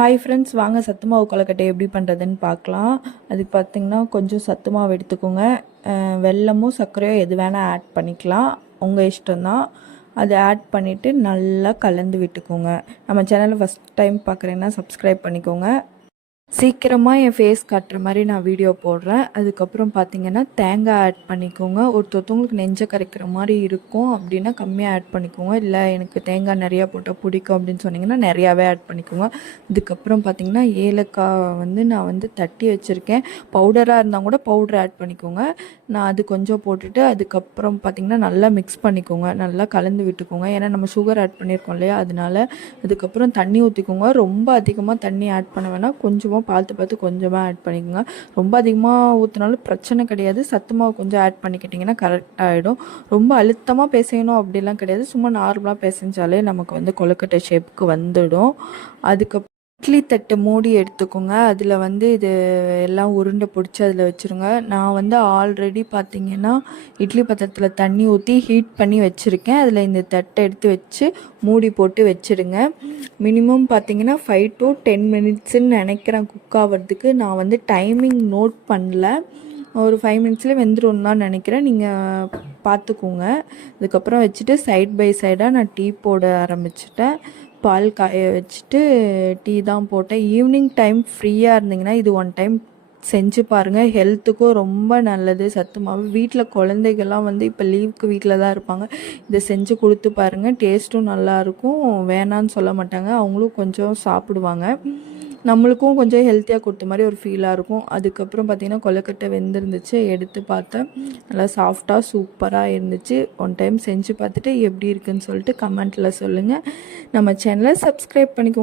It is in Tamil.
ஹாய் ஃப்ரெண்ட்ஸ், வாங்க சத்து மாவு கொழுக்கட்டை எப்படி பண்ணுறதுன்னு பார்க்கலாம். அதுக்கு பார்த்திங்கன்னா கொஞ்சம் சத்து மாவு எடுத்துக்கோங்க. வெல்லமோ சர்க்கரையோ எது வேணால் ஆட் பண்ணிக்கலாம், உங்கள் இஷ்டம்தான். அதை ஆட் பண்ணிவிட்டு நல்லா கலந்து விட்டுக்கோங்க. நம்ம சேனலை ஃபஸ்ட் டைம் பார்க்குறேன்னா சப்ஸ்கிரைப் பண்ணிக்கோங்க. சீக்கிரமாக என் ஃபேஸ் காட்டுற மாதிரி நான் வீடியோ போடுறேன். அதுக்கப்புறம் பார்த்திங்கன்னா தேங்காய் ஆட் பண்ணிக்கோங்க. ஒருத்தவங்களுக்கு நெஞ்சை கரைக்கிற மாதிரி இருக்கும் அப்படின்னா கம்மியாக ஆட் பண்ணிக்கோங்க. இல்லை எனக்கு தேங்காய் நிறையா போட்டால் பிடிக்கும் அப்படின்னு சொன்னிங்கன்னா நிறையாவே ஆட் பண்ணிக்கோங்க. இதுக்கப்புறம் பார்த்திங்கன்னா ஏலக்காய் நான் தட்டி வச்சுருக்கேன். பவுடராக இருந்தால் கூட பவுடர் ஆட் பண்ணிக்கோங்க. நான் அது கொஞ்சம் போட்டுட்டு அதுக்கப்புறம் பார்த்திங்கன்னா நல்லா மிக்ஸ் பண்ணிக்கோங்க, நல்லா கலந்து விட்டுக்கோங்க. ஏன்னா நம்ம சுகர் ஆட் பண்ணியிருக்கோம் இல்லையா, அதனால. அதுக்கப்புறம் தண்ணி ஊற்றிக்கோங்க. ரொம்ப அதிகமாக தண்ணி ஆட் பண்ண வேணாம், கொஞ்சமாக பார்த்து கொஞ்சமாக ஆட் பண்ணிக்கோங்க. ரொம்ப அதிகமாக ஊற்றினாலும் பிரச்சனை கிடையாது. சத்து மாவு கொஞ்சம் ஆட் பண்ணிக்கிட்டிங்கன்னா கரெக்டாக ஆகிடும். ரொம்ப அழுத்தமாக பிசையணும் அப்படிலாம் கிடையாது, சும்மா நார்மலாக பிசைஞ்சாலே நமக்கு கொழுக்கட்டை ஷேப்புக்கு வந்துடும். அதுக்கப்புறம் இட்லி தட்டு மூடி எடுத்துக்கோங்க. அதில் இது எல்லாம் உருண்டை பிடிச்சி அதில் வச்சுருங்க. நான் ஆல்ரெடி பார்த்திங்கன்னா இட்லி பாத்திரத்தில் தண்ணி ஊற்றி ஹீட் பண்ணி வச்சுருக்கேன். அதில் இந்த தட்டை எடுத்து வச்சு மூடி போட்டு வச்சுடுங்க. மினிமம் பார்த்திங்கன்னா 5 to 10 மினிட்ஸுன்னு நினைக்கிறேன் குக் ஆகிறதுக்கு. நான் டைமிங் நோட் பண்ணல, ஒரு 5 மினிட்ஸ்லேயே வெந்துடும் தான் நினைக்கிறேன். நீங்கள் பார்த்துக்கோங்க. அதுக்கப்புறம் வச்சுட்டு சைட் பை சைடாக நான் டீ போட ஆரம்பிச்சிட்டேன். பால் காய வச்சுட்டு டீ தான் போட்டேன். ஈவினிங் டைம் ஃப்ரீயாக இருந்தீங்கன்னா இது ஒன் டைம் செஞ்சு பாருங்கள், ஹெல்த்துக்கும் ரொம்ப நல்லது. சத்து மாவு வீட்டில் குழந்தைகள்லாம் இப்போ லீவுக்கு வீட்டில் தான் இருப்பாங்க. இதை செஞ்சு கொடுத்து பாருங்கள், டேஸ்ட்டும் நல்லாயிருக்கும், வேணான்னு சொல்ல மாட்டாங்க, அவங்களும் கொஞ்சம் சாப்பிடுவாங்க. நம்மளுக்கும் கொஞ்சம் ஹெல்த்தியாக கொடுத்த மாதிரி ஒரு ஃபீலாக இருக்கும். அதுக்கப்புறம் பார்த்திங்கன்னா கொழுக்கட்டை வெந்திருந்துச்சு, எடுத்து பார்த்தேன். நல்லா சாஃப்டாக சூப்பராக இருந்துச்சு. ஒன் டைம் செஞ்சு பார்த்துட்டு எப்படி இருக்குதுன்னு சொல்லிட்டு கமெண்ட்டில் சொல்லுங்கள். நம்ம சேனலை சப்ஸ்கிரைப் பண்ணிக்கோங்க.